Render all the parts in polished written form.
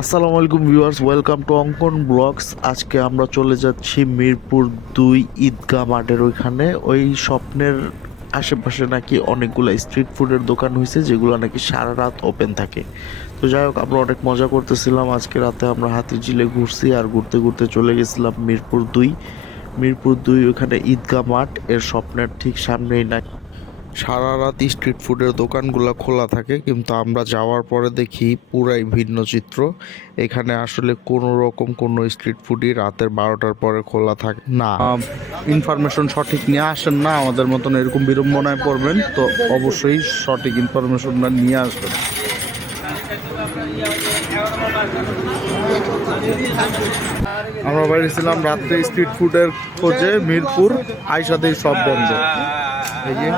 আসসালামু আলাইকুম viewers, welcome to অঙ্কন ব্লগস। আজকে আমরা চলে যাচ্ছি মিরপুর 2 ঈদগাহ মাঠের ওইখানে। ওই স্বপ্নের আশেপাশে নাকি অনেকগুলো স্ট্রিট ফুডের দোকান হয়েছে, যেগুলো নাকি সারা রাত ওপেন থাকে। তো যাই হোক, আমরা অনেক মজা করতেছিলাম। আজকে রাতে আমরা হাতিরঝিলে ঘুরছি, আর ঘুরতে ঘুরতে চলে গেছিলাম মিরপুর 2 ওখানে ঈদগাহ মাঠ এর স্বপ্নের ঠিক সামনেই না সারা রাত স্ট্রিট ফুডের দোকানগুলো খোলা থাকে, কিন্তু আমরা যাওয়ার পরে দেখি পুরাই ভিন্ন চিত্র। এখানে আসলে কোনো রকম কোনো স্ট্রিট ফুডই রাতের 12টার পরে খোলা থাকে না। ইনফরমেশন সঠিক নিয়ে আসেন না, আমাদের মতন এরকম বিড়ম্বনায় পড়বেন, তো অবশ্যই সঠিক ইনফরমেশনটা নিয়ে আসবেন। আমরা বাইরেছিলাম রাত্রে স্ট্রিট ফুডের খোঁজে, মিরপুর আইসাতেই সব বন্ধ। এই যে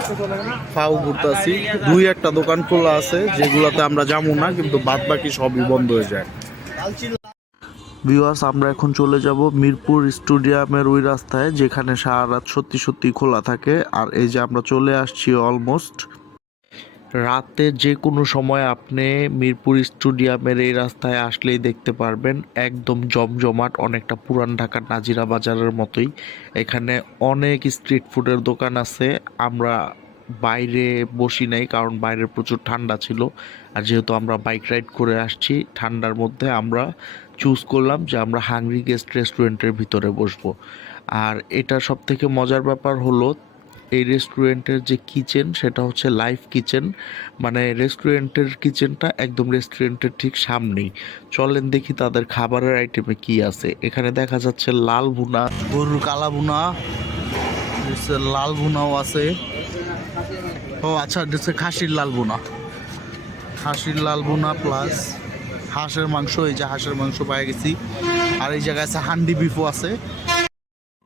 ফাউ ঘুরতেছি, দুই একটা দোকান খোলা আছে যেগুলোতে আমরা যাবো না, কিন্তু বাদ বাকি সবই বন্ধ হয়ে যায়। ভিউয়ার্স, আমরা এখন চলে যাব মিরপুর স্টেডিয়ামের ওই রাস্তায়, যেখানে সারা রাত সত্যি সত্যি খোলা থাকে। আর এই যে আমরা চলে আসছি অলমোস্ট। রাতে যে কোনো সময় আপনি মিরপুর স্টেডিয়ামের এই রাস্তায় আসলেই দেখতে পারবেন একদম জমজমাট, অনেকটা পুরান ঢাকার নাজিরা বাজারের মতোই। এখানে অনেক স্ট্রিট ফুডের দোকান আছে। আমরা বাইরে বসি নাই, কারণ বাইরে প্রচুর ঠান্ডা ছিল। আর যেহেতু আমরা বাইক রাইড করে আসছি ঠান্ডার মধ্যে, আমরা চুজ করলাম যে আমরা হাংরি গেস্ট রেস্টুরেন্টের ভিতরে বসবো। আর এটা সব থেকে মজার ব্যাপার হলো, এই রেস্টুরেন্টের যে কিচেন সেটা হচ্ছে লাইভ কিচেন, মানে রেস্টুরেন্টের কিচেনটা একদম রেস্টুরেন্টের ঠিক সামনেই। চলেন দেখি তাদের খাবারের আইটেমে কি আছে। এখানে দেখা যাচ্ছে লাল ভুনা, গরুর কালা ভুনা, লাল ভুনাও আছে। ও আচ্ছা, খাসির লাল ভুনা, খাসির লাল ভুনা প্লাস হাঁসের মাংস। এই যে হাঁসের মাংস পাই গেছি। আর এই জায়গায় আছে হান্ডি বিফও আছে।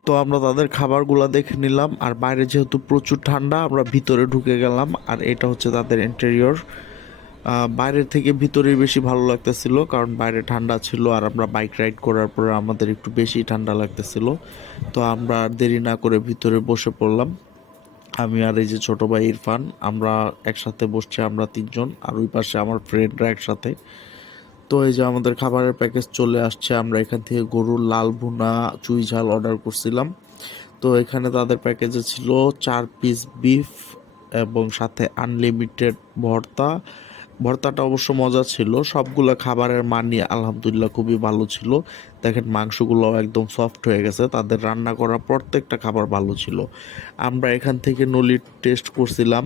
তো আমরা তাদের খাবারগুলো দেখে নিলাম। আর বাইরে যেহেতু প্রচুর ঠান্ডা, আমরা ভিতরে ঢুকে গেলাম। আর এটা হচ্ছে তাদের ইন্টেরিয়র। বাইরের থেকে ভিতরেই বেশি ভালো লাগতেছিল, কারণ বাইরে ঠান্ডা ছিল, আর আমরা বাইক রাইড করার পরে আমাদের একটু বেশি ঠান্ডা লাগতেছিল। তো আমরা আর দেরি না করে ভিতরে বসে পড়লাম। আমি আর এই যে ছোট ভাই ইরফান, আমরা একসাথে বসছি, আমরা তিনজন। আর ওই পাশে আমার ফ্রেন্ডরা একসাথে। তো এই যে আমাদের খাবারের প্যাকেজ চলে আসছে। আমরা এখান থেকে গরুর লাল ভুনা, চুই ঝাল অর্ডার করছিলাম। তো এখানে তাদের প্যাকেজে ছিল 4 পিস বিফ এবং সাথে আনলিমিটেড ভর্তা। ভর্তাটা অবশ্য মজা ছিল। সবগুলো খাবারের মানই আলহামদুলিল্লাহ খুবই ভালো ছিল। দেখেন মাংসগুলো একদম সফট হয়ে গেছে। তাদের রান্না করা প্রত্যেকটা খাবার ভালো ছিল। আমরা এখান থেকে নলির টেস্ট করছিলাম।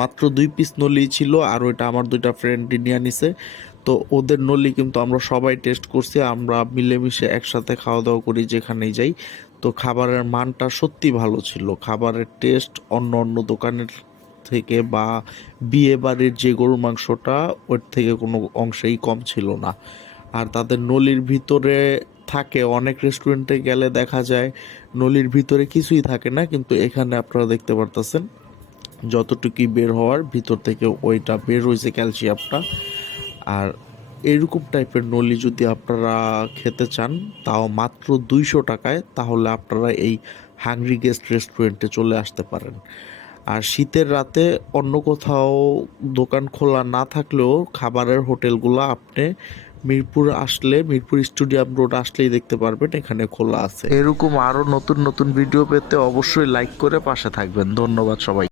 মাত্র 2 পিস নলি ছিল, আর ওইটা আমার দুইটা ফ্রেন্ড নিয়ে নিছে। তো ওদের নলি কিন্তু আমরা সবাই টেস্ট করছি। আমরা মিলেমিশে একসাথে খাওয়া দাওয়া করি যেখানেই যাই। তো খাবারের মানটা সত্যি ভালো ছিল। খাবারের টেস্ট অন্য অন্য দোকানের থেকে বা বিয়ে বাড়ির যে গরুর মাংসটা, ওর থেকে কোনো অংশেই কম ছিল না। আর তাদের নলির ভিতরে থাকে, অনেক রেস্টুরেন্টে গেলে দেখা যায় নলির ভিতরে কিছুই থাকে না, কিন্তু এখানে আপনারা দেখতে পারতেছেন যতটুকুই বের হওয়ার ভিতর থেকে ওইটা বের হয়েছে, ক্যালসিয়ামটা। আর এরকম টাইপের নলি যদি আপনারা খেতে চান, তাও মাত্র 200 টাকায়, তাহলে আপনারা এই হাংরি গেস্ট রেস্টুরেন্টে চলে আসতে পারেন। আর শীতের রাতে অন্য কোথাও দোকান খোলা না থাকলেও খাবারের হোটেলগুলো আপনি মিরপুর আসলে, মিরপুর স্টেডিয়াম রোড আসলেই দেখতে পারবেন এখানে খোলা আছে। এরকম আরও নতুন নতুন ভিডিও পেতে অবশ্যই লাইক করে পাশে থাকবেন। ধন্যবাদ সবাই।